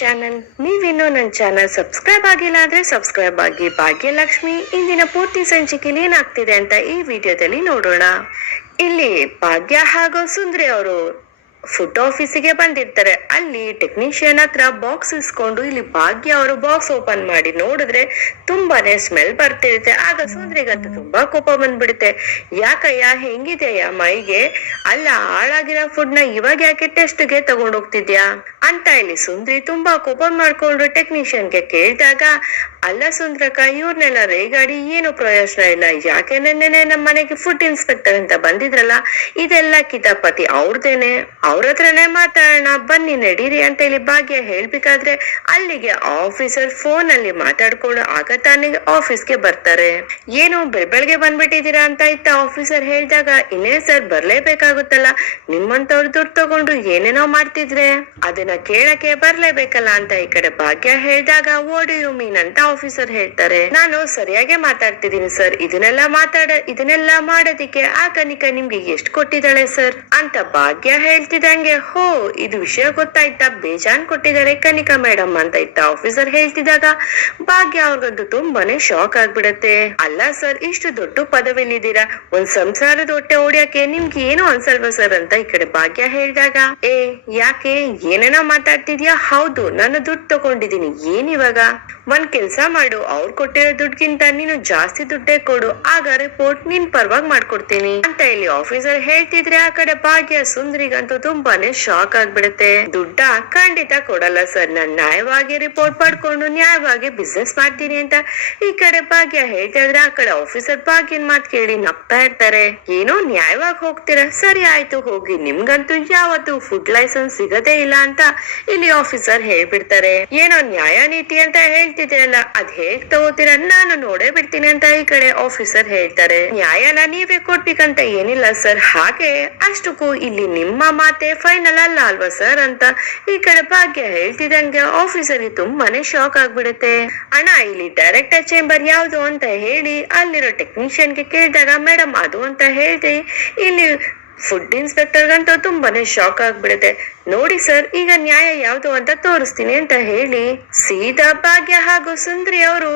Channel ನೀವಿನ್ನೂ ನನ್ನ channel subscribe ಆಗಿಲ್ಲ ಅಂದ್ರೆ ಸಬ್ಸ್ಕ್ರೈಬ್ ಆಗಿ. ಭಾಗ್ಯಲಕ್ಷ್ಮಿ, ಇಂದಿನ ಪೂರ್ತಿ ಸಂಚಿಕೆಯಲ್ಲಿ ಏನಾಗ್ತಿದೆ ಅಂತ ಈ ವಿಡಿಯೋದಲ್ಲಿ ನೋಡೋಣ. ಇಲ್ಲಿ ಭಾಗ್ಯ ಹಾಗೂ ಸುಂದ್ರಿ ಅವರು. ಫುಡ್ ಆಫೀಸಿಗೆ ಬಂದಿರ್ತಾರೆ. ಅಲ್ಲಿ ಟೆಕ್ನಿಷಿಯನ್ ಹತ್ರ ಬಾಕ್ಸ್ ಇಸ್ಕೊಂಡು ಇಲ್ಲಿ ಭಾಗ್ಯ ಅವರು ಬಾಕ್ಸ್ ಓಪನ್ ಮಾಡಿ ನೋಡಿದ್ರೆ ತುಂಬಾನೇ ಸ್ಮೆಲ್ ಬರ್ತಿರುತ್ತೆ. ಆಗ ಸುಂದ್ರಿಗಂತ ತುಂಬಾ ಕೋಪ ಬಂದ್ಬಿಡುತ್ತೆ. ಯಾಕಯ್ಯ ಹೆಂಗಿದೆಯ ಮೈಗೆ? ಅಲ್ಲ, ಹಾಳಾಗಿರೋ ಫುಡ್ನ ಇವಾಗ ಯಾಕೆ ಟೆಸ್ಟ್ಗೆ ಗೆ ಹೋಗ್ತಿದ್ಯಾ ಅಂತ ಇಲ್ಲಿ ಸುಂದ್ರಿ ತುಂಬಾ ಕೋಪ ಮಾಡ್ಕೊಂಡು ಟೆಕ್ನಿಷಿಯನ್ಗೆ ಕೇಳಿದಾಗ ಅಲ್ಲ ಸುಂದ್ರಕ್ಕ ಇವ್ರನ್ನೆಲ್ಲ ರೇಗಾಡಿ ಏನು ಪ್ರಯೋಜನ ಇಲ್ಲ. ಯಾಕೆ ನೆನ್ನೆನೆ ನಮ್ಮ ಮನೆಗೆ ಫುಡ್ ಇನ್ಸ್ಪೆಕ್ಟರ್ ಅಂತ ಬಂದಿದ್ರಲ್ಲ, ಇದೆಲ್ಲ ಕಿತಾಪತಿ ಅವ್ರದೇನೆ. ಅವ್ರ ಹತ್ರನೇ ಮಾತಾಡೋಣ, ಬನ್ನಿ ನಡೀರಿ ಅಂತ ಹೇಳಿ ಭಾಗ್ಯ ಹೇಳ್ಬೇಕಾದ್ರೆ ಅಲ್ಲಿಗೆ ಆಫೀಸರ್ ಫೋನ್ ಅಲ್ಲಿ ಮಾತಾಡ್ಕೊಂಡು ಆಗ ತಾನೇ ಆಫೀಸ್ಗೆ ಬರ್ತಾರೆ. ಏನು ಬೆಳಬೆಳಗ್ಗೆ ಬಂದ್ಬಿಟ್ಟಿದ್ದೀರಾ ಅಂತ ಇತ್ತ ಆಫೀಸರ್ ಹೇಳಿದಾಗ ಇನ್ನೇ ಸರ್ ಬರ್ಲೇಬೇಕಾಗುತ್ತಲ್ಲ ನಿಮ್ಮಂತವ್ರು ದುಡ್ಡು ತಗೊಂಡು ಏನೇನೋ ಮಾಡ್ತಿದ್ರೆ. ಅದನ್ನ ಕೇಳಕ್ಕೆ ಬರ್ಲೇಬೇಕಲ್ಲ ಅಂತ ಈ ಕಡೆ ಭಾಗ್ಯ ಹೇಳಿದಾಗ ಓಡು ಯು ಮೀನ್ ಅಂತ ಆಫೀಸರ್ ಹೇಳ್ತಾರೆ, ನಾನು ಸರಿಯಾಗಿ ಮಾತಾಡ್ತಿದ್ದೀನಿ ಸರ್. ಇದನ್ನೆಲ್ಲ ಮಾತಾಡ, ಇದನ್ನೆಲ್ಲ ಮಾಡೋದಿಕ್ಕೆ ಆ ಕನಿಕ ನಿಮ್ಗೆ ಎಷ್ಟು ಕೊಟ್ಟಿದ್ದಾಳೆ ಸರ್? ಅಂತ ಭಾಗ್ಯ ಹೇಳ್ತಿದಂಗೆ ಹೋ, ಇದು ವಿಷಯ ಗೊತ್ತಾಯ್ತಾ? ಬೇಜಾನ್ ಕೊಟ್ಟಿದ್ದಾರೆ ಕನಿಕಾ ಮೇಡಮ್ ಅಂತ ಇತ್ತ ಆಫೀಸರ್ ಹೇಳ್ತಿದಾಗ ಭಾಗ್ಯ ಅವ್ರಿಗಂತೂ ತುಂಬಾನೇ ಶಾಕ್ ಆಗ್ಬಿಡತ್ತೆ. ಅಲ್ಲ ಸರ್, ಇಷ್ಟು ದೊಡ್ಡ ಪದವಿಲಿದ್ದೀರಾ? ಒಂದ್ ಸಂಸಾರದ ಹೊಟ್ಟೆ ಓಡ್ಯಾಕೆ ನಿಮ್ಗೆ ಏನು ಅನ್ಸಲ್ವಾ ಸರ್? ಅಂತ ಈ ಕಡೆ ಭಾಗ್ಯ ಹೇಳಿದಾಗ, ಏ, ಯಾಕೆ? ಏನೇನೋ ಮಾತಾಡ್ತಿದ್ಯಾ? ಹೌದು, ನಾನು ದುಡ್ಡು ತಗೊಂಡಿದ್ದೀನಿ. ಏನ್ ಇವಾಗ? ಒಂದ್ ಕೆಲ್ಸ ಮಾಡು, ಅವ್ರು ಕೊಟ್ಟಿರೋ ದುಡ್ಗಿಂತ ನೀನು ಜಾಸ್ತಿ ದುಡ್ಡೇ ಕೊಡು, ಆಗ ರಿಪೋರ್ಟ್ ನಿನ್ ಪರವಾಗಿ ಮಾಡ್ಕೊಡ್ತೀನಿ. ಅಂತ ಇಲ್ಲಿ ಆಫೀಸರ್ ಹೇಳ್ತಿದ್ರೆ ಆ ಕಡೆ ಭಾಗ್ಯ ಸುಂದರಿಗಂತೂ ತುಂಬಾನೇ ಶಾಕ್ ಆಗ್ಬಿಡುತ್ತೆ. ದುಡ್ಡ ಖಂಡಿತ ಕೊಡಲ್ಲ ಸರ್. ನಾನ್ ನ್ಯಾಯವಾಗಿ ರಿಪೋರ್ಟ್ ಪಡ್ಕೊಂಡು ನ್ಯಾಯವಾಗಿ ಬಿಸ್ನೆಸ್ ಮಾಡ್ತೀನಿ ಅಂತ ಈ ಕಡೆ ಭಾಗ್ಯ ಹೇಳ್ತಾ ಇದ್ರೆ ಆ ಕಡೆ ಆಫೀಸರ್ ಭಾಗ್ಯನ್ ಮಾತ್ ಕೇಳಿ ನಗ್ತಾ ಇರ್ತಾರೆ. ಏನೋ ನ್ಯಾಯವಾಗಿ ಹೋಗ್ತೀರಾ? ಸರಿ ಆಯ್ತು, ಹೋಗಿ. ನಿಮ್ಗಂತೂ ಯಾವತ್ತು ಫುಡ್ ಲೈಸೆನ್ಸ್ ಸಿಗದೇ ಇಲ್ಲ ಅಂತ ಇಲ್ಲಿ ಆಫೀಸರ್ ಹೇಳ್ಬಿಡ್ತಾರೆ. ಏನೋ ನ್ಯಾಯ ನೀತಿ ಅಂತ ಹೇಳ್ತಿದ್ದೀರಲ್ಲ ಅದ್ ಹೇಗ್ ತಗೋತೀರ? ನಾನು ನೋಡೇ ಬಿಡ್ತೀನಿ ಅಂತ ಈ ಕಡೆ ಆಫೀಸರ್ ಹೇಳ್ತಾರೆ. ನ್ಯಾಯನ ನೀವೇ ಕೊಡ್ಬೇಕಂತ ಏನಿಲ್ಲ ಸರ್. ಹಾಗೆ ಅಷ್ಟಕ್ಕೂ ಇಲ್ಲಿ ನಿಮ್ಮ ಮಾತೆ ಫೈನಲ್ ಅಲ್ಲ ಅಲ್ವಾ ಸರ್ ಅಂತ ಈ ಕಡೆ ಭಾಗ್ಯ ಹೇಳ್ತಿದಂಗೆ ಆಫೀಸರ್ಗೆ ತುಂಬಾನೇ ಶಾಕ್ ಆಗ್ಬಿಡುತ್ತೆ. ಅಣ್ಣ, ಇಲ್ಲಿ ಡೈರೆಕ್ಟರ್ ಚೇಂಬರ್ ಯಾವ್ದು ಅಂತ ಹೇಳಿ ಅಲ್ಲಿರೋ ಟೆಕ್ನಿಷಿಯನ್ಗೆ ಕೇಳಿದಾಗ ಮೇಡಮ್ ಅದು ಅಂತ ಹೇಳ್ತಿ ಇಲ್ಲಿ ಫುಡ್ ಇನ್ಸ್ಪೆಕ್ಟರ್ಗಂತೂ ತುಂಬಾನೇ ಶಾಕ್ ಆಗ್ಬಿಡುತ್ತೆ. ನೋಡಿ ಸರ್ ಈಗ ನ್ಯಾಯ ಯಾವುದು ಅಂತ ತೋರಿಸ್ತೀನಿ ಅಂತ ಹೇಳಿ, ಸೀದಾ ಭಾಗ್ಯ ಹಾಗೂ ಸುಂದ್ರಿ ಅವರು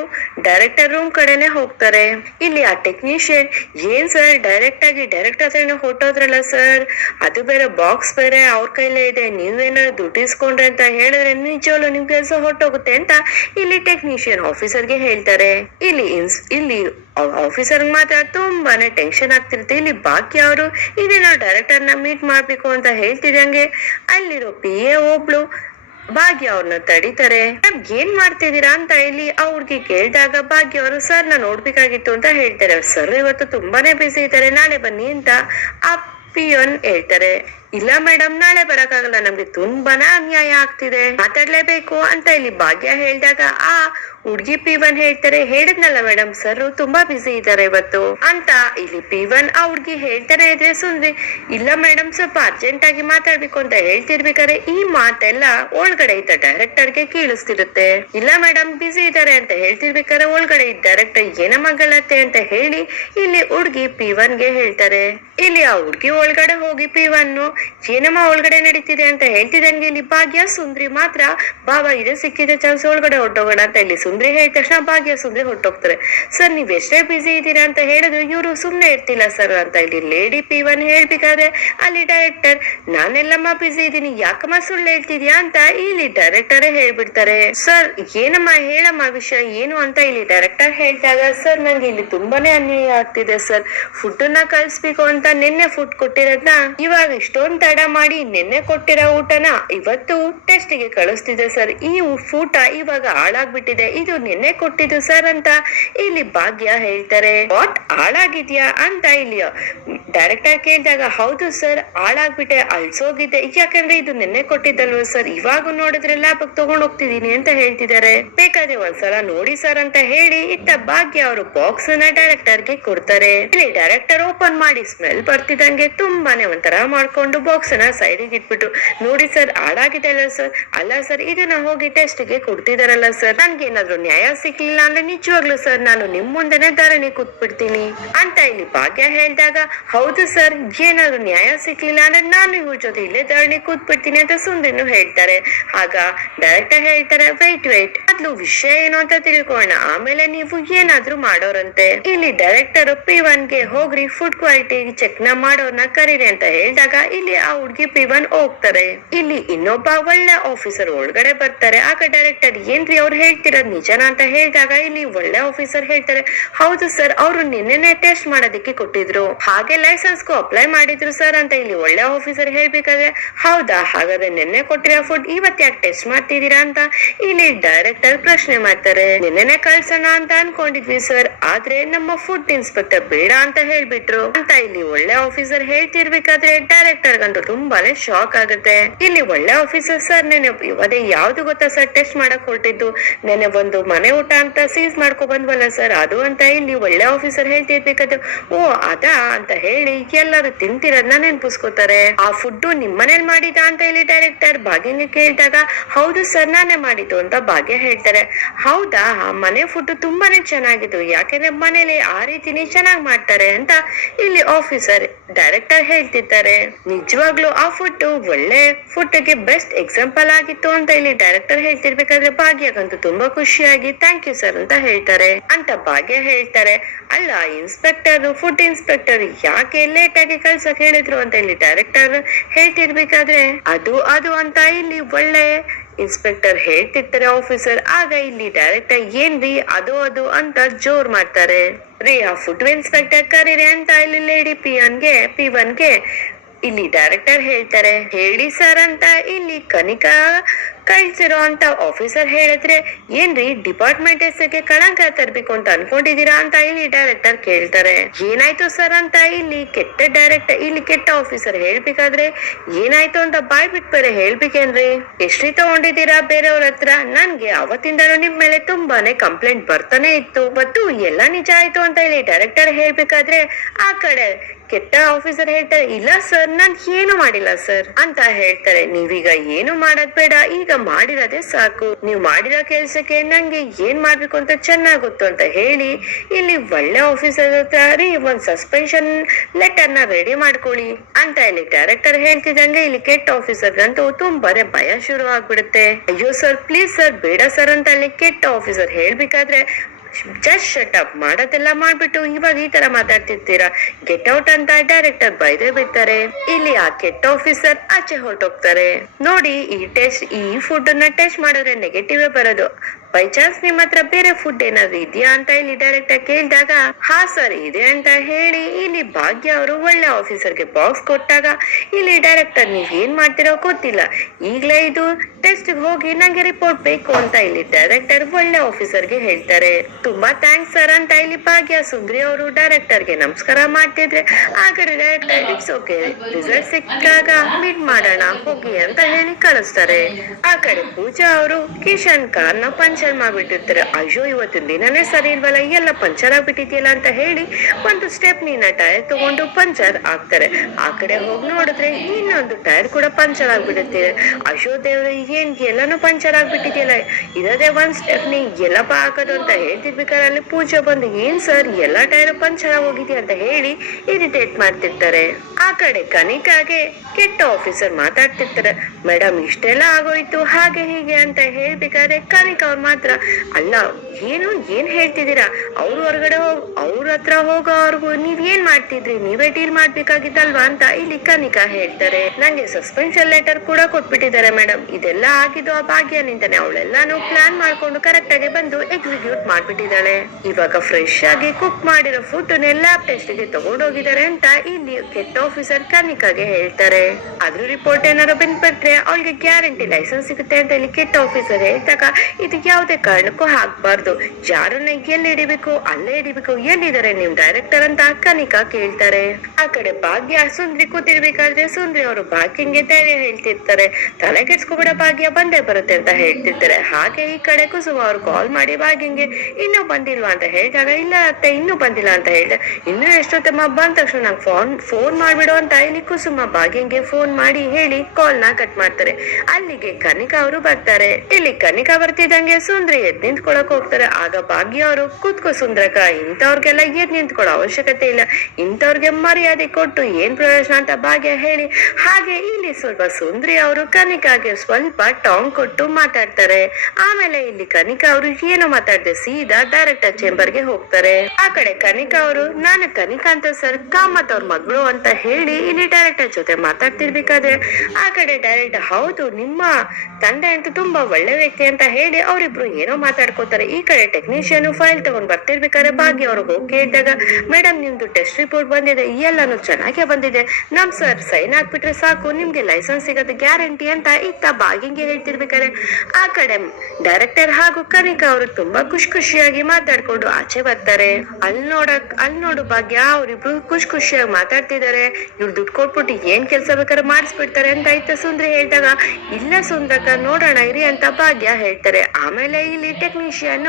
ಡೈರೆಕ್ಟರ್ ರೂಮ್ ಕಡೆನೆ ಹೋಗ್ತಾರೆ. ಇಲ್ಲಿ ಆ ಟೆಕ್ನಿಷಿಯನ್ ಏನ್ ಸರ್ ಡೈರೆಕ್ಟ್ ಆಗಿ ಡೈರೆಕ್ಟ್ ಹತ್ರನೇ ಹೊಟ್ಟೋದ್ರಲ್ಲ ಸರ್ ಅದು ಬೇರೆ ಬಾಕ್ಸ್ ಬೇರೆ ಅವ್ರ ಕೈಲೇ ಇದೆ. ನೀವೇನಾದ್ರು ದುಡ್ಡು ಇಸ್ಕೊಂಡ್ರೆ ಅಂತ ಹೇಳಿದ್ರೆ ನಿಜವಲ್ಲೂ ನಿಮ್ ಕೆಲಸ ಹೊಟ್ಟೋಗುತ್ತೆ ಅಂತ ಇಲ್ಲಿ ಟೆಕ್ನಿಷಿಯನ್ ಆಫೀಸರ್ಗೆ ಹೇಳ್ತಾರೆ. ಇಲ್ಲಿ ಇನ್ಸ್ ಇಲ್ಲಿ ಆಫೀಸರ್ ಮಾತ್ರ ತುಂಬಾನೇ ಟೆನ್ಷನ್ ಆಗ್ತಿರುತ್ತೆ. ಇಲ್ಲಿ ಭಾಗ್ಯ ಅವರು ಇದೇನೋ ನಾವು ನ ಮೀಟ್ ಮಾಡ್ಬೇಕು ಅಂತ ಹೇಳ್ತಿದಂಗೆ ಅಲ್ಲಿರೋ ಪಿ ಎ ಒಬ್ಳು ಭಾಗ್ಯ ಅವ್ರನ್ನ ತಡೀತಾರೆ. "ಮೇಡಮ್, ಏನ್ ಮಾಡ್ತಿದ್ದೀರಾ ಅಂತ ಇಲ್ಲಿ ಅವ್ರಿಗೆ ಕೇಳಿದಾಗ ಭಾಗ್ಯ ಅವರು ಸರ್ ನಾನು ನೋಡ್ಬೇಕಾಗಿತ್ತು ಅಂತ ಹೇಳ್ತಾರೆ. ಸರ್ ಇವತ್ತು ತುಂಬಾನೇ ಬಿಸಿ ಇದ್ದಾರೆ. ನಾಳೆ ಬನ್ನಿ ಅಂತ ಆ ಪಿಯೋನ್ ಹೇಳ್ತಾರೆ. ಇಲ್ಲ ಮೇಡಮ್ ನಾಳೆ ಬರಕ್ಕಾಗಲ್ಲ. ನಮ್ಗೆ ತುಂಬಾನೇ ಅನ್ಯಾಯ ಆಗ್ತಿದೆ. ಮಾತಾಡ್ಲೇಬೇಕು ಅಂತ ಇಲ್ಲಿ ಭಾಗ್ಯ ಹೇಳಿದಾಗ ಆ ಹುಡ್ಗಿ ಪಿ ಒನ್ ಹೇಳ್ತಾರೆ, ಹೇಳಿದ್ನಲ್ಲ ಮೇಡಮ್ ಸರ್ ತುಂಬಾ ಬಿಸಿ ಇದ್ದಾರೆ ಇವತ್ತು. ಅಂತ ಇಲ್ಲಿ ಪಿ ಒನ್ ಆ ಹುಡ್ಗಿ ಹೇಳ್ತಾನೆ ಇದ್ರೆ ಸುಂದ್ರಿ ಇಲ್ಲ ಮೇಡಮ್ ಸ್ವಲ್ಪ ಅರ್ಜೆಂಟ್ ಆಗಿ ಮಾತಾಡ್ಬೇಕು ಅಂತ ಹೇಳ್ತಿರ್ಬೇಕಾದ್ರೆ ಈ ಮಾತೆಲ್ಲ ಒಳಗಡೆ ಇದ್ದ ಡೈರೆಕ್ಟರ್ಗೆ ಕೇಳಿಸ್ತಿರುತ್ತೆ. ಇಲ್ಲ ಮೇಡಮ್ ಬಿಸಿ ಇದ್ದಾರೆ ಅಂತ ಹೇಳ್ತಿರ್ಬೇಕಾದ್ರೆ ಒಳಗಡೆ ಇದ್ದ ಡೈರೆಕ್ಟರ್ ಏನ ಮಗಳತ್ತೆ ಅಂತ ಹೇಳಿ ಇಲ್ಲಿ ಹುಡ್ಗಿ ಪಿ ಗೆ ಹೇಳ್ತಾರೆ. ಇಲ್ಲಿ ಆ ಹುಡ್ಗಿ ಒಳಗಡೆ ಹೋಗಿ ಪಿ ಒನ್ ಏನಮ್ಮ ಒಳಗಡೆ ನಡೀತಿದೆ ಅಂತ ಹೇಳ್ತಿದಂಗೆ ಇಲ್ಲಿ ಭಾಗ್ಯ, ಸುಂದ್ರಿ ಮಾತ್ರ ಬಾಬಾ ಇದೆ, ಸಿಕ್ಕಿದೆ ಚಾನ್ಸ್ ಒಳಗಡೆ ಹೊಟ್ಟೋಗೋಣ ಅಂತ ಇಲ್ಲಿ ಸುಂದ್ರಿ ಹೇಳಿದ ತಕ್ಷಣ ಭಾಗ್ಯ ಸುಂದ್ರಿ ಹೊರಟೋಗ್ತಾರೆ. ಸರ್, ನೀವ್ ಎಷ್ಟೇ ಬಿಸಿ ಇದ್ದೀರಾ ಅಂತ ಹೇಳಿದ್ರು ಇವರು ಸುಮ್ನೆ ಇರ್ತಿಲ್ಲ ಸರ್ ಅಂತ ಇಲ್ಲಿ ಲೇಡಿ ಪಿ ಒನ್ ಹೇಳ್ಬೇಕಾದ್ರೆ, ಅಲ್ಲಿ ಡೈರೆಕ್ಟರ್ ನಾನೆಲ್ಲಮ್ಮ ಬಿಸಿ ಇದ್ದೀನಿ, ಯಾಕಮ್ಮ ಸುಳ್ಳು ಹೇಳ್ತಿದ್ಯಾ ಅಂತ ಇಲ್ಲಿ ಡೈರೆಕ್ಟರೇ ಹೇಳ್ಬಿಡ್ತಾರೆ. ಸರ್, ಏನಮ್ಮ, ಹೇಳಮ್ಮ ವಿಷಯ ಏನು ಅಂತ ಇಲ್ಲಿ ಡೈರೆಕ್ಟರ್ ಹೇಳ್ದಾಗ, ಸರ್, ನಂಗೆ ಇಲ್ಲಿ ತುಂಬಾನೇ ಅನ್ಯಾಯ ಆಗ್ತಿದೆ ಸರ್. ಫುಡ್ನ ಕಳ್ಸ್ಬೇಕು ಅಂತ ನಿನ್ನೆ ಫುಡ್ ಕೊಟ್ಟಿರೋದ್ನ, ಇವಾಗ ಇಷ್ಟೊಂದ್ ತಡ ಮಾಡಿ ನಿನ್ನೆ ಕೊಟ್ಟಿರೋ ಊಟನ ಇವತ್ತು ಟೆಸ್ಟ್ಗೆ ಕಳಿಸ್ತಿದೆ ಸರ್. ಈ ಊಟ ಇವಾಗ ಹಾಳಾಗ್ಬಿಟ್ಟಿದೆ. ಇದು ನಿನ್ನೆ ಕೊಟ್ಟಿದ್ದು ಸರ್ ಅಂತ ಇಲ್ಲಿ ಭಾಗ್ಯ ಹೇಳ್ತಾರೆ. ವಾಟ್ ಹಾಳಾಗಿದ್ಯಾ ಅಂತ ಇಲ್ಲಿ ಡೈರೆಕ್ಟರ್ ಕೇಳಿದಾಗ, ಹೌದು ಸರ್, ಹಾಳಾಗ್ಬಿಟ್ಟೆ, ಅಳ್ಸೋಗಿದೆ. ಯಾಕಂದ್ರೆ ಇದು ನಿನ್ನೆ ಕೊಟ್ಟಿದ್ದಲ್ವ ಸರ್? ಇವಾಗ ನೋಡಿದ್ರೆ ಲ್ಯಾಬ್ ತಗೊಂಡ್ ಹೋಗ್ತಿದೀನಿ ಅಂತ ಹೇಳ್ತಿದ್ದಾರೆ. ಬೇಕಾದ್ರೆ ಒಂದ್ಸಲ ನೋಡಿ ಸರ್ ಅಂತ ಹೇಳಿ ಇತ್ತ ಭಾಗ್ಯ ಅವರು ಬಾಕ್ಸ್ ಅನ್ನ ಡೈರೆಕ್ಟರ್ಗೆ ಕೊಡ್ತಾರೆ. ಇಲ್ಲಿ ಡೈರೆಕ್ಟರ್ ಓಪನ್ ಮಾಡಿ ಸ್ಮೆಲ್ ಬರ್ತಿದಂಗೆ ತುಂಬಾನೇ ಒಂಥರ ಮಾಡ್ಕೊಂಡು ಬಾಕ್ಸ್ನ ಸೈಡಿಗೆ ಇಟ್ಬಿಟ್ಟು, ನೋಡಿ ಸರ್, ಹಾಳಾಗಿದೆ ಅಲ್ಲ ಸರ್? ಅಲ್ಲ ಸರ್, ಇದನ್ನ ಹೋಗಿ ಟೆಸ್ಟ್ಗೆ ಕೊಡ್ತಿದಾರಲ್ಲ ಸರ್. ನನ್ಗೆ ಏನಾದ್ರು ಏನಾದ್ರೂ ನ್ಯಾಯ ಸಿಕ್ಲಿಲ್ಲ ಅಂದ್ರೆ ನಿಜವಾಗ್ಲು ಸರ್ ನಾನು ನಿಮ್ ಮುಂದೆನೆ ಧರಣಿ ಕೂತ್ಬಿಡ್ತೀನಿ. ಅಂತ ಇಲ್ಲಿ ಭಾಗ್ಯ ಹೇಳ್ದಾಗ, ಹೌದು ಸರ್, ಏನಾದ್ರು ನ್ಯಾಯ ಸಿಕ್ಲಿಲ್ಲ ಅಂದ್ರೆ ನಾನು ಇವ್ರ ಜೊತೆ ಇಲ್ಲೇ ಧರಣಿ ಕೂತ್ಬಿಡ್ತೀನಿ ಅಂತ ಸುಂದ್ರಿನು ಹೇಳ್ತಾರೆ. ಆಗ ಡೈರೆಕ್ಟರ್ ಹೇಳ್ತಾರೆ ವೈಟ್ ವೈಟ್ ಅದ್ಲು ವಿಷಯ ಏನು ಅಂತ ತಿಳ್ಕೊಳ್ಳೋಣ. ಆಮೇಲೆ ನೀವು ಏನಾದ್ರೂ ಮಾಡೋರಂತೆ. ಇಲ್ಲಿ ಡೈರೆಕ್ಟರ್ ಪಿ ಒನ್ಗೆ ಹೋಗ್ರಿ ಫುಡ್ ಕ್ವಾಲಿಟಿ ಚೆಕ್ನ ಮಾಡೋರ್ನ ಕರೀರಿ ಅಂತ ಹೇಳಿದಾಗ ಇಲ್ಲಿ ಆ ಹುಡ್ಗಿ ಪಿ ಒನ್ ಹೋಗ್ತಾರೆ. ಇಲ್ಲಿ ಇನ್ನೊಬ್ಬ ಒಳ್ಳೆ ಆಫೀಸರ್ ಒಳಗಡೆ ಬರ್ತಾರೆ. ಆಗ ಡೈರೆಕ್ಟರ್ ಏನ್ರಿ ಅವ್ರು ಹೇಳ್ತಿರೋದ್ ನಿಜನಾ ಅಂತ ಹೇಳಿದಾಗ ಇಲ್ಲಿ ಒಳ್ಳೆ ಆಫೀಸರ್ ಹೇಳ್ತಾರೆ, ಹೌದು ಸರ್ ಅವರು ನಿನ್ನೆನೆ ಟೆಸ್ಟ್ ಮಾಡೋದಕ್ಕೆ ಕೊಟ್ಟಿದ್ರು. ಹಾಗೆ ಲೈಸೆನ್ಸ್ಗೆ ಅಪ್ಲೈ ಮಾಡಿದ್ರು ಸರ್ ಅಂತ ಇಲ್ಲಿ ಒಳ್ಳೆ ಆಫೀಸರ್ ಹೇಳ್ಬೇಕಾದ್ರೆ, ಹೌದಾ? ಹಾಗಾದ್ರೆ ನಿನ್ನೆ ಕೊಟ್ಟಿರ ಫುಡ್ ಇವತ್ ಯಾಕೆ ಟೆಸ್ಟ್ ಮಾಡ್ತಿದೀರಾ ಅಂತ? ಇಲ್ಲಿ ಡೈರೆಕ್ಟರ್ ಪ್ರಶ್ನೆ ಮಾಡ್ತಾರೆ, ನಿನ್ನೆನೆ ಕಳ್ಸೋಣ ಅಂತ ಅನ್ಕೊಂಡಿದ್ವಿ ಸರ್ ಆದ್ರೆ ನಮ್ಮ ಫುಡ್ ಇನ್ಸ್ಪೆಕ್ಟರ್ ಬೇಡ ಅಂತ ಹೇಳ್ಬಿಟ್ರು. ಅಂತ ಇಲ್ಲಿ ಒಳ್ಳೆ ಆಫೀಸರ್ ಹೇಳ್ತಿರ್ಬೇಕಾದ್ರೆ ಡೈರೆಕ್ಟರ್ ಗಂತೂ ತುಂಬಾನೇ ಶಾಕ್ ಆಗುತ್ತೆ. ಇಲ್ಲಿ ಒಳ್ಳೆ ಆಫೀಸರ್ ಸರ್ ನೆನೆ ಅದೇ ಯಾವ್ದು ಗೊತ್ತಾ ಸರ್ ಟೆಸ್ಟ್ ಮಾಡಕ್ ಹೊರಟಿದ್ದು? ನೆನೆ ಒಂದು ಮನೆ ಊಟ ಅಂತ ಸೀಸ್ ಮಾಡ್ಕೊ ಬಂದ್ವಲ್ಲ ಸರ್ ಅದು ಅಂತ ಇಲ್ಲಿ ಒಳ್ಳೆ ಆಫೀಸರ್ ಹೇಳ್ತಿರ್ಬೇಕಾದ್ರೆ, ಓ, ಅದಾ ಅಂತ ಹೇಳಿ ಎಲ್ಲರೂ ತಿಂತಿರೋದ್ನ ನೆನ್ಪಿಸ್ಕೋತಾರೆ. ಆ ಫುಡ್ ನಿಮ್ಮನೇಲಿ ಮಾಡಿದ ಅಂತ ಇಲ್ಲಿ ಡೈರೆಕ್ಟರ್ ಭಾಗ್ಯಂಗೆ ಕೇಳಿದಾಗ, ಹೌದು ಸರ್ ನಾನೇ ಮಾಡಿದ್ದು ಅಂತ ಭಾಗ್ಯ ಹೇಳ್ತಾರೆ. ಹೌದಾ, ಆ ಮನೆ ಫುಡ್ ತುಂಬಾನೇ ಚೆನ್ನಾಗಿತ್ತು ಯಾಕೆಂದ್ರೆ ಮನೇಲಿ ಆ ರೀತಿನೇ ಚೆನ್ನಾಗ್ ಮಾಡ್ತಾರೆ ಅಂತ ಇಲ್ಲಿ ಆಫೀಸರ್ ಡೈರೆಕ್ಟರ್ ಹೇಳ್ತಿದ್ದಾರೆ ನಿಜವಾಗ್ಲೂ ಆ ಫುಡ್ ಒಳ್ಳೆ ಫುಡ್ಗೆ ಬೆಸ್ಟ್ ಎಕ್ಸಾಂಪಲ್ ಆಗಿತ್ತು ಅಂತ ಇಲ್ಲಿ ಡೈರೆಕ್ಟರ್ ಹೇಳ್ತಿರ್ಬೇಕಾದ್ರೆ ಭಾಗ್ಯಕ್ಕಂತೂ ತುಂಬಾ ಖುಷಿಯಾಗಿ ಥ್ಯಾಂಕ್ ಯು ಸರ್ ಅಂತ ಹೇಳ್ತಾರೆ. ಅಂತ ಭಾಗ್ಯ ಹೇಳ್ತಾರೆ. ಅಲ್ಲ ಇನ್ಸ್ಪೆಕ್ಟರ್ ಫುಡ್ ಇನ್ಸ್ಪೆಕ್ಟರ್ ಯಾಕೆ ಲೇಟ್ ಆಗಿ ಕಳ್ಸಕ್ ಹೇಳಿದ್ರು ಅಂತ ಇಲ್ಲಿ ಡೈರೆಕ್ಟರ್ ಹೇಳ್ತಿರ್ಬೇಕಾದ್ರೆ, ಅದು ಅದು ಅಂತ ಇಲ್ಲಿ ಒಳ್ಳೆ ಇನ್ಸ್ಪೆಕ್ಟರ್ ಹೇಳ್ತಿರ್ತಾರೆ ಆಫೀಸರ್ ಆಗ ಇಲ್ಲಿ ಡೈರೆಕ್ಟರ್ ಏನ್ರಿ ಅದು ಅದು ಅಂತ ಜೋರ್ ಮಾಡ್ತಾರೆ. ರೀ ಆ ಫುಡ್ ಇನ್ಸ್ಪೆಕ್ಟರ್ ಕರೀರಿ ಅಂತ ಇಲ್ಲಿ ಲೇಡಿ ಪಿ ಗೆ ಪಿ ಗೆ ಇಲ್ಲಿ ಡೈರೆಕ್ಟರ್ ಹೇಳ್ತಾರೆ. ಹೇಳಿ ಸರ್ ಅಂತ ಇಲ್ಲಿ ಕನಿಕಾ ಕಳ್ಸಿರೋ ಅಂತ ಆಫೀಸರ್ ಹೇಳಿದ್ರೆ, ಏನ್ರಿ ಡಿಪಾರ್ಟ್ಮೆಂಟ್ ಹೆಸರಿಗೆ ಕಳಂಕ ತರ್ಬೇಕು ಅಂತ ಅನ್ಕೊಂಡಿದೀರಾ ಅಂತ ಇಲ್ಲಿ ಡೈರೆಕ್ಟರ್ ಕೇಳ್ತಾರೆ. ಏನಾಯ್ತು ಸರ್ ಅಂತ ಇಲ್ಲಿ ಕೆಟ್ಟ ಡೈರೆಕ್ಟರ್ ಇಲ್ಲಿ ಕೆಟ್ಟ ಆಫೀಸರ್ ಹೇಳ್ಬೇಕಾದ್ರೆ, ಏನಾಯ್ತು ಅಂತ ಬಾಯ್ ಬಿಟ್ ಬೇರೆ ಹೇಳ್ಬೇಕೇನ್ರಿ? ಎಷ್ಟ್ರಿ ತಗೊಂಡಿದ್ದೀರಾ ಬೇರೆಯವ್ರ ಹತ್ರ? ನನ್ಗೆ ಅವತ್ತಿಂದನೂ ನಿಮ್ ಮೇಲೆ ತುಂಬಾನೇ ಕಂಪ್ಲೇಂಟ್ ಬರ್ತಾನೆ ಇತ್ತು. ಮತ್ತು ಎಲ್ಲ ನಿಜ ಆಯ್ತು ಅಂತ ಇಲ್ಲಿ ಡೈರೆಕ್ಟರ್ ಹೇಳ್ಬೇಕಾದ್ರೆ, ಆ ಕಡೆ ಕೆಟ್ಟ ಆಫೀಸರ್ ಹೇಳ್ತಾರೆ, ಇಲ್ಲ ಸರ್ ನಾನ್ ಏನು ಮಾಡಿಲ್ಲ ಸರ್ ಅಂತ ಹೇಳ್ತಾರೆ. ನೀವೀಗ ಏನು ಮಾಡಕ್ ಬೇಡ, ಈಗ ಮಾಡಿರೋದೇ ಸಾಕು. ನೀವು ಮಾಡಿರೋ ಕೆಲ್ಸಕ್ಕೆ ನಂಗೆ ಏನ್ ಮಾಡ್ಬೇಕು ಅಂತ ಚೆನ್ನಾಗ್ ಗೊತ್ತು ಅಂತ ಹೇಳಿ, ಇಲ್ಲಿ ಒಳ್ಳೆ ಆಫೀಸರ್ ಹತ್ರ ರೀ ಒಂದ್ ಸಸ್ಪೆನ್ಷನ್ ಲೆಟರ್ನ ರೆಡಿ ಮಾಡ್ಕೊಳ್ಳಿ ಅಂತ ಇಲ್ಲಿ ಡೈರೆಕ್ಟರ್ ಹೇಳ್ತಿದಂಗೆ ಇಲ್ಲಿ ಕೆಟ್ಟ ಆಫೀಸರ್ ಅಂತೂ ತುಂಬಾನೇ ಭಯ ಶುರು ಆಗ್ಬಿಡುತ್ತೆ ಅಯ್ಯೋ ಸರ್ ಪ್ಲೀಸ್ ಸರ್ ಬೇಡ ಸರ್ ಅಂತ ಅಲ್ಲಿ ಕೆಟ್ಟ ಆಫೀಸರ್ ಹೇಳ್ಬೇಕಾದ್ರೆ ಜಸ್ಟ್ ಶಟ್ ಅಪ್ ಮಾಡೋದೆಲ್ಲ ಮಾಡ್ಬಿಟ್ಟು ಇವಾಗ ಈ ತರ ಮಾತಾಡ್ತಿರ್ತೀರಾ? ಗೆಟ್ ಔಟ್ ಅಂತ ಡೈರೆಕ್ಟರ್ ಬೈದೇ ಬಿಡ್ತಾರೆ. ಇಲ್ಲಿ ಆ ಕೆಟ್ಟ ಆಫೀಸರ್ ಆಚೆ ಹೊರಟೋಗ್ತಾರೆ. ನೋಡಿ, ಈ ಟೆಸ್ಟ್ ಈ ಫುಡ್ನ ಟೆಸ್ಟ್ ಮಾಡಿದ್ರೆ ನೆಗೆಟಿವ್ ಬರೋದು. ಬೈ ಚಾನ್ಸ್ ನಿಮ್ಮ ಹತ್ರ ಬೇರೆ ಫುಡ್ ಏನಾದ್ರು ಇದೆಯಾ ಅಂತ ಇಲ್ಲಿ ಆಗಿ ಕೇಳಿದಾಗ, ಹಾ ಸರ್, ಇದೆ ಅಂತ ಹೇಳಿ. ಇಲ್ಲಿ ಭಾಗ್ಯ ಅವರು ಒಳ್ಳೆ ಆಫೀಸರ್ಗೆ ಬಾಕ್ಸ್ ಕೊಟ್ಟಾಗ, ಇಲ್ಲಿ ಡೈರೆಕ್ಟರ್ ನೀವ್ ಏನ್ ಮಾಡ್ತಿರೋ ಗೊತ್ತಿಲ್ಲ. ಈಗಲೇ ಇದು ಟೆಸ್ಟ್ ಹೋಗಿ ನಂಗೆ ರಿಪೋರ್ಟ್ ಬೇಕು ಅಂತ ಇಲ್ಲಿ ಡೈರೆಕ್ಟರ್ ಒಳ್ಳೆ ಆಫೀಸರ್ಗೆ ಹೇಳ್ತಾರೆ. ತುಂಬಾ ಥ್ಯಾಂಕ್ಸ್ ಸರ್ ಅಂತ ಇಲ್ಲಿ ಭಾಗ್ಯ ಸುಂದ್ರಿ ಅವರು ಡೈರೆಕ್ಟರ್ಗೆ ನಮಸ್ಕಾರ ಮಾಡ್ತಿದ್ರೆ. ಆ ಕಡೆ ಡೈರೆಕ್ಟರ್ ಇಟ್ಸ್ ಓಕೆ ರಿಸಲ್ಟ್ ಸಿಕ್ಕಾಗ ಮೀಟ್ ಮಾಡೋಣ, ಹೋಗಿ ಅಂತ ಹೇಳಿ ಕಳಿಸ್ತಾರೆ. ಆ ಕಡೆ ಪೂಜಾ ಅವರು ಕಿಶನ್ ಕಾರ್ನ ಪಂಚರ್ ಮಾಡ್ಬಿಟ್ಟಿರ್ತಾರೆ. ಅಯ್ಯೋ, ಇವತ್ತಿನ ದಿನನೇ ಸರಿ ಇಲ್ವಲ್ಲ? ಎಲ್ಲ ಪಂಚರ್ ಆಗ್ಬಿಟ್ಟಿದ್ಯಲ್ಲ ಅಂತ ಹೇಳಿ ಒಂದು ಸ್ಟೆಪ್ ನೀನ ಟೈರ್ ತಗೊಂಡು ಪಂಚರ್ ಆಗ್ತಾರೆ ಆ ಕಡೆ ಹೋಗಿ ನೋಡಿದ್ರೆ ಇನ್ನೊಂದು ಟೈರ್ ಕೂಡ ಪಂಚರ್ ಆಗ್ಬಿಡುತ್ತೆ. ಅಯ್ಯೋ ದೇವ್ರೆ, ಏನ್ ಎಲ್ಲಾನು ಪಂಚರ್ ಆಗ್ಬಿಟ್ಟಿದ್ಯಲ್ಲ? ಇರೋದೇ ಒಂದ್ ಸ್ಟೆಪ್ ನೀ ಎಲ್ಲಪ್ಪ ಹಾಕೋದು ಅಂತ ಹೇಳ್ತಿರ್ಬೇಕಾದ್ರೆ ಅಲ್ಲಿ ಪೂಜೆ ಬಂದು, ಏನ್ ಸರ್, ಎಲ್ಲಾ ಟೈರ್ ಪಂಚರ್ ಆಗೋಗಿದ್ಯಾ ಅಂತ ಹೇಳಿ ಇರಿಟೇಟ್ ಮಾಡ್ತಿರ್ತಾರೆ. ಆ ಕಡೆ ಕನಿಕಾಗೆ ಕೆಟ್ಟ ಆಫೀಸರ್ ಮಾತಾಡ್ತಿರ್ತಾರೆ. ಮೇಡಮ್, ಇಷ್ಟೆಲ್ಲ ಆಗೋಯ್ತು, ಹಾಗೆ ಹೀಗೆ ಅಂತ ಹೇಳ್ಬೇಕಾದ್ರೆ ಕನಿಕ ಅವ್ರು ಮಾತ್ರ. ಅಲ್ಲ, ಏನು, ಏನ್ ಹೇಳ್ತಿದ್ದೀರಾ? ಅವ್ರು ಹೊರಗಡೆ ಹೋಗ್, ಅವ್ರ ಹತ್ರ ಹೋಗೋವರ್ಗು ನೀವ್ ಏನ್ ಮಾಡ್ತಿದ್ರಿ? ನೀವೇ ಡೀಲ್ ಮಾಡ್ಬೇಕಾಗಿತ್ತಲ್ವಾ ಅಂತ ಇಲ್ಲಿ ಕನಿಕಾ ಹೇಳ್ತಾರೆ. ನಂಗೆ ಸಸ್ಪೆನ್ಷನ್ ಲೆಟರ್ ಕೂಡ ಕೊಟ್ಬಿಟ್ಟಿದ್ದಾರೆ ಮೇಡಮ್ ಇದೆಲ್ಲ ಆಗಿದ್ದು ಆ ಭಾಗ್ಯನಿಂದಾನೆ. ಅವಳೆಲ್ಲಾನು ಪ್ಲಾನ್ ಮಾಡ್ಕೊಂಡು ಕರೆಕ್ಟ್ ಆಗಿ ಬಂದು ಎಕ್ಸಿಕ್ಯೂಟ್ ಮಾಡ್ಬಿಟ್ಟಿದ್ದಾಳೆ. ಇವಾಗ ಫ್ರೆಶ್ ಆಗಿ ಕುಕ್ ಮಾಡಿರೋ ಫುಡ್ ಲ್ಯಾಬ್ ಟೆಸ್ಟ್ಗೆ ತಗೊಂಡೋಗಿದ್ದಾರೆ ಅಂತ ಇಲ್ಲಿ ಕೆಟ್ಟ ಆಫೀಸರ್ ಕನಿಕಾಗೆ ಹೇಳ್ತಾರೆ. ಅದ್ರ ರಿಪೋರ್ಟ್ ಏನಾದ್ರು ಬಂದ್ಬಿಟ್ರೆ ಅವಳಿಗೆ ಗ್ಯಾರಂಟಿ ಲೈಸೆನ್ಸ್ ಸಿಗುತ್ತೆ ಅಂತ ಇಲ್ಲಿ ಕೆಟ್ಟ ಆಫೀಸರ್ ಹೇಳ್ದಾಗ ಇದು ಯಾವುದೇ ಕಾರಣಕ್ಕೂ ಹಾಕ್ಬಾರ್ದು. ಯಾರನ್ನ ಎಲ್ಲಿ ಇಡಿಬೇಕು ಅಲ್ಲೇ ಇಡಿಬೇಕು ಎಲ್ಲಿದ್ದಾರೆ ನಿಮ್ ಡೈರೆಕ್ಟರ್ ಅಂತ ಕನಿಕಾ ಕೇಳ್ತಾರೆ. ಆ ಕಡೆ ಭಾಗ್ಯ ಸುಂದ್ರಿ ಕೂತಿರ್ಬೇಕಾದ್ರೆ ಸುಂದ್ರಿ ಅವರು ಭಾಗ್ಯಂಗೆ ಧೈರ್ಯ ಹೇಳ್ತಿರ್ತಾರೆ. ತಲೆ ಕೆಡ್ಸ್ಕೊಬೇಡ ಭಾಗ್ಯ, ಬಂದೇ ಬರುತ್ತೆ ಅಂತ ಹೇಳ್ತಿರ್ತಾರೆ. ಹಾಗೆ ಈ ಕಡೆ ಕುಸುಮ ಅವ್ರು ಕಾಲ್ ಮಾಡಿ ಭಾಗ್ಯಂಗೆ, ಇನ್ನೂ ಬಂದಿಲ್ವಾ? ಅಂತ ಹೇಳಿದಾಗ, ಇಲ್ಲ ಅತ್ತೆ, ಇನ್ನೂ ಬಂದಿಲ್ಲ ಅಂತ ಹೇಳಿದ. ಇನ್ನೂ ಎಷ್ಟೊತ್ತಮ್ಮ ಬಂದ ತಕ್ಷಣ ನಂಗೆ ಫೋನ್ ಫೋನ್ ಮಾಡ್ಬಿಡು ಅಂತ ಇಲ್ಲಿ ಕುಸುಮ ಭಾಗ್ಯಂಗೆ ಫೋನ್ ಮಾಡಿ ಹೇಳಿ ಕಾಲ್ನ ಕಟ್ ಮಾಡ್ತಾರೆ. ಅಲ್ಲಿಗೆ ಕನಿಕಾ ಅವರು ಬರ್ತಾರೆ. ಇಲ್ಲಿ ಕನಿಕಾ ಬರ್ತಿದ್ದಂಗೆ ಸುಂದ್ರಿ ಎದ್ ನಿಂತ್ಕೊಳಕ್ ಹೋಗ್ತಾರೆ. ಆಗ ಭಾಗ್ಯ ಅವರು, ಕೂತ್ಕೋ ಸುಂದ್ರಕ ಇಂಥವ್ರಿಗೆಲ್ಲ ಎದ್ ನಿಂತ್ಕೊಳ್ಳೋ ಅವಶ್ಯಕತೆ ಇಲ್ಲ. ಇಂಥವ್ರಿಗೆ ಮರ್ಯಾದೆ ಕೊಟ್ಟು ಏನ್ ಪ್ರಯೋಜನ ಅಂತ ಭಾಗ್ಯ ಹೇಳಿ. ಹಾಗೆ ಇಲ್ಲಿ ಸ್ವಲ್ಪ ಸುಂದ್ರಿ ಅವರು ಕನಿಕಾಗೆ ಸ್ವಲ್ಪ ಟಾಂಗ್ ಕೊಟ್ಟು ಮಾತಾಡ್ತಾರೆ. ಆಮೇಲೆ ಇಲ್ಲಿ ಕನಿಕಾ ಅವರು ಏನು ಮಾತಾಡ್ದೆ ಸೀದಾ ಡೈರೆಕ್ಟರ್ ಚೇಂಬರ್ಗೆ ಹೋಗ್ತಾರೆ. ಆ ಕಡೆ ಕನಿಕಾ ಅವರು, ನಾನು ಕನಿಕಾ ಅಂತ ಸರ್ ಕಾಮತ್ ಅವ್ರ ಮಗಳು ಅಂತ ಹೇಳಿ ಇಲ್ಲಿ ಡೈರೆಕ್ಟರ್ ಜೊತೆ ಮಾತಾಡ್ತಿರ್ಬೇಕಾದ್ರೆ. ಆ ಕಡೆ ಡೈರೆಕ್ಟ್ ಹೌದು, ನಿಮ್ಮ ತಂದೆ ಅಂತ ತುಂಬಾ ಒಳ್ಳೆ ವ್ಯಕ್ತಿ ಅಂತ ಹೇಳಿ ಅವರಿಬ್ರು ಏನೋ ಮಾತಾಡ್ಕೋತಾರೆ. ಈ ಕಡೆ ಟೆಕ್ನಿಷಿಯನ್ ಫೈಲ್ ತಗೊಂಡ್ ಬರ್ತಿರ್ಬೇಕಾದ್ರೆ ಭಾಗ್ಯ ಅವ್ರಿಗೆ ಹೋಗಿ ಕೇಳಿದಾಗ ಮೇಡಮ್ ನಿಮ್ದು ಟೆಸ್ಟ್ ರಿಪೋರ್ಟ್ ಬಂದಿದೆ. ಎಲ್ಲಾನು ಚೆನ್ನಾಗೇ ಬಂದಿದೆ. ನಮ್ ಸರ್ ಸೈನ್ ಹಾಕ್ಬಿಟ್ರೆ ಸಾಕು. ನಿಮ್ಗೆ ಲೈಸೆನ್ಸ್ ಸಿಗೋದು ಗ್ಯಾರಂಟಿ ಅಂತ ಇತ್ತ ಬಾಗಿಂಗೆ ಹೇಳ್ತಿರ್ಬೇಕಾದ್ರೆ. ಆ ಕಡೆ ಡೈರೆಕ್ಟರ್ ಹಾಗೂ ಕನಿಕಾ ಅವರು ತುಂಬಾ ಖುಷಿ ಖುಷಿಯಾಗಿ ಮಾತಾಡ್ಕೊಂಡು ಆಚೆ ಬರ್ತಾರೆ. ಅಲ್ಲಿ ನೋಡಕ್, ಅಲ್ಲಿ ನೋಡು ಭಾಗ್ಯ ಅವ್ರಿಬ್ರು ಖುಷಿ ಖುಷಿಯಾಗಿ ಮಾತಾಡ್ತಿದ್ದಾರೆ ಇವ್ರು ದುಡ್ಡು ಕೊಟ್ಬಿಟ್ಟು ಏನ್ ಕೆಲಸ ಬೇಕಾದ್ರೆ ಮಾಡಿಸ್ಬಿಡ್ತಾರೆ ಅಂತ ಆಯ್ತಾ ಸುಂದ್ರಿ ಹೇಳಿದಾಗ. ಇಲ್ಲ ಸುಂದ್ರಕ ನೋಡೋಣ, ಇರಿ ಅಂತ ಭಾಗ್ಯ ಹೇಳ್ತಾರೆ. ಆಮೇಲೆ ಇಲ್ಲಿ ಟೆಕ್ನಿಷಿಯನ್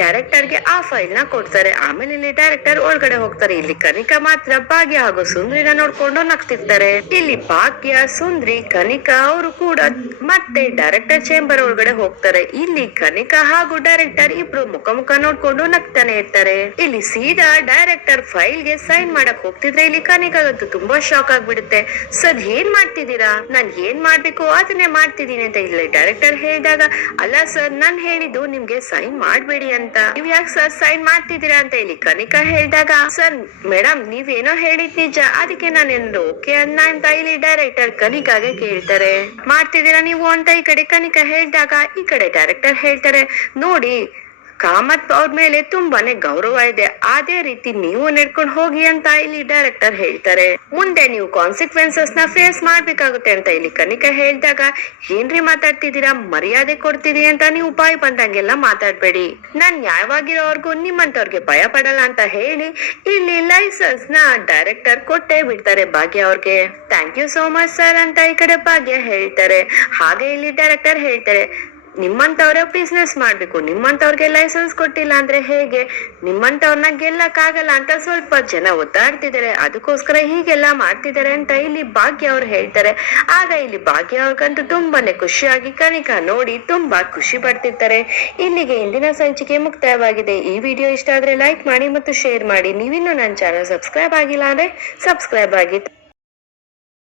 ಡೈರೆಕ್ಟರ್ಗೆ ಆ ಫೈಲ್ನ ಕೊಡ್ತಾರೆ. ಆಮೇಲೆ ಇಲ್ಲಿ ಡೈರೆಕ್ಟರ್ ಒಳಗಡೆ ಹೋಗ್ತಾರೆ. ಇಲ್ಲಿ ಕನಿಕಾ ಮಾತ್ರ ಭಾಗ್ಯ ಹಾಗೂ ಸುಂದ್ರಿನ ನೋಡ್ಕೊಂಡು ನಗ್ತಿರ್ತಾರೆ. ಇಲ್ಲಿ ಭಾಗ್ಯ, ಸುಂದ್ರಿ, ಕನಿಕಾ ಅವರು ಕೂಡ ಮತ್ತೆ ಡೈರೆಕ್ಟರ್ ಚೇಂಬರ್ ಒಳಗಡೆ ಹೋಗ್ತಾರೆ. ಇಲ್ಲಿ ಕನಿಕಾ ಹಾಗೂ ಡೈರೆಕ್ಟರ್ ಇಬ್ರು ಮುಖ ಮುಖ ನೋಡ್ಕೊಂಡು ನಗ್ತಾನೆ ಇರ್ತಾರೆ. ಇಲ್ಲಿ ಸೀದಾ ಡೈರೆಕ್ಟರ್ ಫೈಲ್ಗೆ ಸೈನ್ ಮಾಡಕ್ ಹೋಗ್ತಿದ್ರೆ ಇಲ್ಲಿ ಕನಿಕಾಗಂತೂ ತುಂಬಾ ಶಾಕ್ ಆಗ್ಬಿಡುತ್ತೆ. ಸದ್ ಏನ್ ಮಾಡ್ತಿದ್ದೀರಾ? ನಾನ್ ಏನ್ ಮಾಡ್ಬೇಕು? ಅದನ್ನೇ ಮಾಡ್ತಿದೀನಿ ಅಂತ ಇಲ್ಲಿ ಡೈರೆಕ್ಟರ್ ಹೇಳಿದಾಗ, ಅಲ್ಲ ಸರ್ ನಾನ್ ಹೇಳಿದ್ದು ನಿಮ್ಗೆ ಸೈನ್ ಮಾಡ್ಬೇಡಿ ಅಂತ. ನೀವ್ ಯಾಕೆ ಸರ್ ಸೈನ್ ಮಾಡ್ತಿದ್ದೀರಾ? ಅಂತ ಇಲ್ಲಿ ಕನಿಕಾ ಹೇಳಿದಾಗ ಸರ್ ಮೇಡಮ್ ನೀವೇನೋ ಹೇಳಿದ್ ನಿಜ. ಅದಕ್ಕೆ ನಾನು ಓಕೆ ಅನ್ನ ಅಂತ ಇಲ್ಲಿ ಡೈರೆಕ್ಟರ್ ಕನಿಕಾಗೆ ಕೇಳ್ತಾರೆ. ಮಾಡ್ತಿದ್ದೀರಾ ನೀವು ಅಂತ ಈ ಕಡೆ ಕನಿಕಾ ಹೇಳಿದಾಗ ಈ ಕಡೆ ಡೈರೆಕ್ಟರ್ ಹೇಳ್ತಾರೆ ನೋಡಿ ಕಾಮತ್ ಅವ್ರ ಮೇಲೆ ತುಂಬಾನೇ ಗೌರವ ಇದೆ. ಅದೇ ರೀತಿ ನೀವು ನಡ್ಕೊಂಡು ಹೋಗಿ ಅಂತ ಇಲ್ಲಿ ಡೈರೆಕ್ಟರ್ ಹೇಳ್ತಾರೆ. ಮುಂದೆ ನೀವು ಕಾನ್ಸಿಕ್ವೆನ್ಸಸ್ನ ಫೇಸ್ ಮಾಡ್ಬೇಕಾಗುತ್ತೆ ಅಂತ ಇಲ್ಲಿ ಕನಿಕ ಹೇಳಿದಾಗ, ಏನ್ರಿ ಮಾತಾಡ್ತಿದ್ದೀರಾ? ಮರ್ಯಾದೆ ಕೊಡ್ತಿದಿ ಅಂತ ನೀವು ಬಾಯ್ ಬಂದಂಗೆಲ್ಲ ಮಾತಾಡ್ಬೇಡಿ. ನಾನ್ ನ್ಯಾಯವಾಗಿರೋರ್ಗು ನಿಮ್ಮಂತವ್ರಿಗೆ ಭಯ ಪಡಲ್ಲ ಅಂತ ಹೇಳಿ ಇಲ್ಲಿ ಲೈಸೆನ್ಸ್ನ ಡೈರೆಕ್ಟರ್ ಕೊಟ್ಟೇ ಬಿಡ್ತಾರೆ ಭಾಗ್ಯ ಅವ್ರಿಗೆ. Thank you so much sir ಅಂತ ಈ ಕಡೆ ಭಾಗ್ಯ ಹೇಳ್ತಾರೆ. ಹಾಗೆ ಇಲ್ಲಿ ಡೈರೆಕ್ಟರ್ ಹೇಳ್ತಾರೆ. ನಿಮ್ಮಂತವ್ರೆ ಬಿಸ್ನೆಸ್ ಮಾಡ್ಬೇಕು. ನಿಮ್ಮಂತವ್ರಿಗೆ ಲೈಸೆನ್ಸ್ ಕೊಟ್ಟಿಲ್ಲ ಅಂದ್ರೆ ಹೇಗೆ? ನಿಮ್ಮಂತವ್ರನ್ನ ಗೆಲ್ಲಕ್ಕಾಗಲ್ಲ ಅಂತ ಸ್ವಲ್ಪ ಜನ ಒದ್ದಾಡ್ತಿದ್ದಾರೆ. ಅದಕ್ಕೋಸ್ಕರ ಹೀಗೆಲ್ಲ ಮಾಡ್ತಿದ್ದಾರೆ ಅಂತ ಇಲ್ಲಿ ಭಾಗ್ಯ ಅವ್ರು ಹೇಳ್ತಾರೆ. ಆಗ ಇಲ್ಲಿ ಭಾಗ್ಯ ಅವ್ರಿಗಂತೂ ತುಂಬಾನೇ ಖುಷಿಯಾಗಿ ಕನಿಕ ನೋಡಿ ತುಂಬಾ ಖುಷಿ ಪಡ್ತಿರ್ತಾರೆ. ಇಲ್ಲಿಗೆ ಇಂದಿನ ಸಂಚಿಕೆ ಮುಕ್ತಾಯವಾಗಿದೆ. ಈ ವಿಡಿಯೋ ಇಷ್ಟ ಆದ್ರೆ ಲೈಕ್ ಮಾಡಿ ಮತ್ತು ಶೇರ್ ಮಾಡಿ. ನೀವಿನ್ನೂ ನನ್ನ ಚಾನಲ್ ಸಬ್ಸ್ಕ್ರೈಬ್ ಆಗಿಲ್ಲ ಅಂದ್ರೆ ಸಬ್ಸ್ಕ್ರೈಬ್ ಆಗಿ